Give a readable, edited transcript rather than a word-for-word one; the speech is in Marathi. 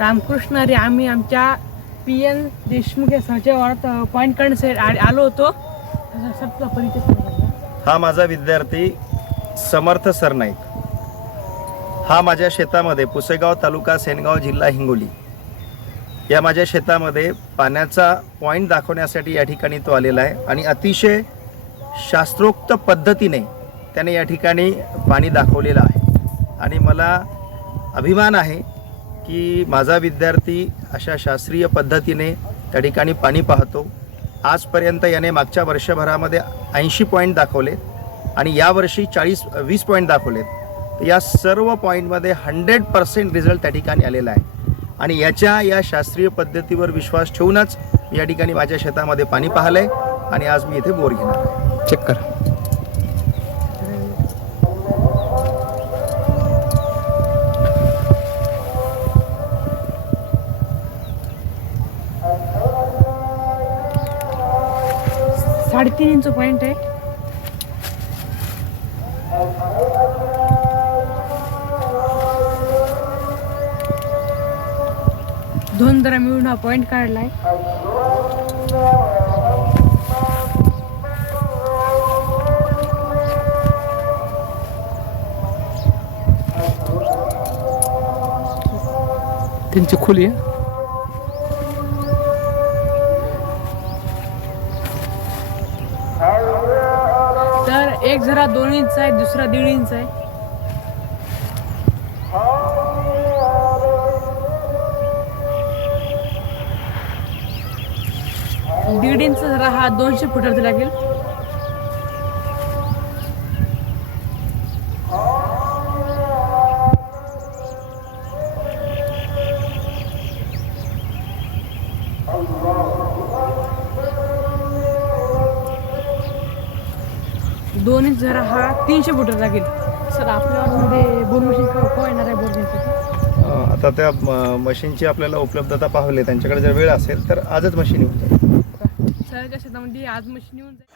रामकृष्ण हरी. आम्ही आमच्या PN देशमुख या सरच्या वारात पॉईंट करण्यासाठी आलो होतो. सबचा परिचय सांगा. हा माझा विद्यार्थी समर्थ सरनाईक. हा माझ्या शेतामध्ये पुसेगाव तालुका सेनगाव जिल्हा हिंगोली या माझ्या शेतामध्ये पाण्याचा पॉईंट दाखवण्यासाठी या ठिकाणी तो आलेला आहे आणि अतिशय शास्त्रोक्त पद्धतीने त्याने या ठिकाणी पाणी दाखवलेलं आहे आणि मला अभिमान आहे की माझा विद्यार्थी अशा शास्त्रीय पद्धतीने त्या ठिकाणी पाणी पाहतो. आजपर्यंत याने मागच्या वर्षभरामध्ये 80 पॉईंट दाखवले आणि यावर्षी 20 पॉईंट दाखवलेत. तर या सर्व पॉईंटमध्ये 100% रिझल्ट त्या ठिकाणी आलेला आहे आणि या शास्त्रीय पद्धतीवर विश्वास ठेवूनच या ठिकाणी माझ्या शेतामध्ये पाणी पाहिलं आहे आणि आज मी इथे बोर घेणार आहे. चेक कर. साडेतीन इंच पॉईंट आहे. दोन जरा मिळून हा पॉईंट काढलाय. त्यांची खोली आहे. तर एक झरा 2 इंच आहे, दुसरा 1.5 इंच आहे. दीड इंच झरा हा 200 फुटावरती लागेल. दोन इंच झरा हा 300 फुटावर लागेल. सर आपल्यामध्ये बोर मशीन केव्हा येणार आहे बोर घेण्यासाठी? आता त्या मशीनची आपल्याला उपलब्धता पाहिली, त्यांच्याकडे जर वेळ असेल तर आजच मशीन येऊन जाईल. सरांच्या शेतामध्ये आज मशीन येऊन जाईल.